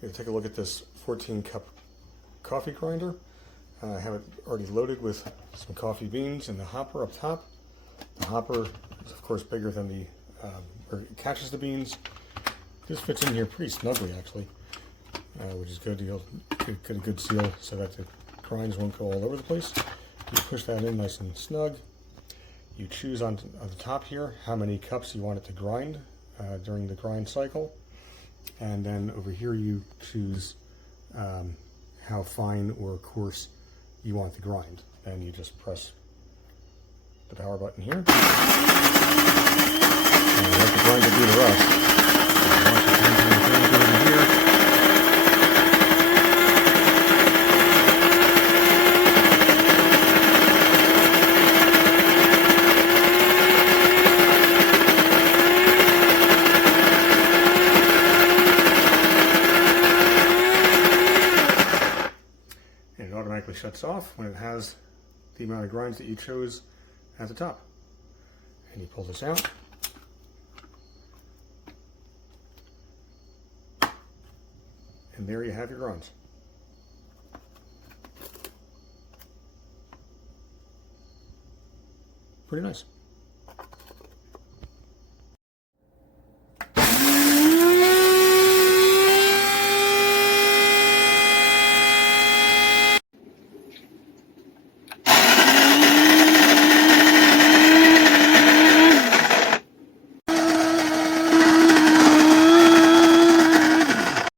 We're going to take a look at this 14 cup coffee grinder. I have it already loaded with some coffee beans and the hopper up top. The hopper is of course bigger than the, where it catches the beans. This fits in here pretty snugly actually, which is good. You'll get a good seal so that the grinds won't go all over the place. You push that in nice and snug. You choose on the top here how many cups you want it to grind during the grind cycle. And then over here you choose how fine or coarse you want the grind. And you just press the power button here. And let the grinder do the rest. And it automatically shuts off when it has the amount of grinds that you chose at the top. And you pull this out. And there you have your grinds. Pretty nice.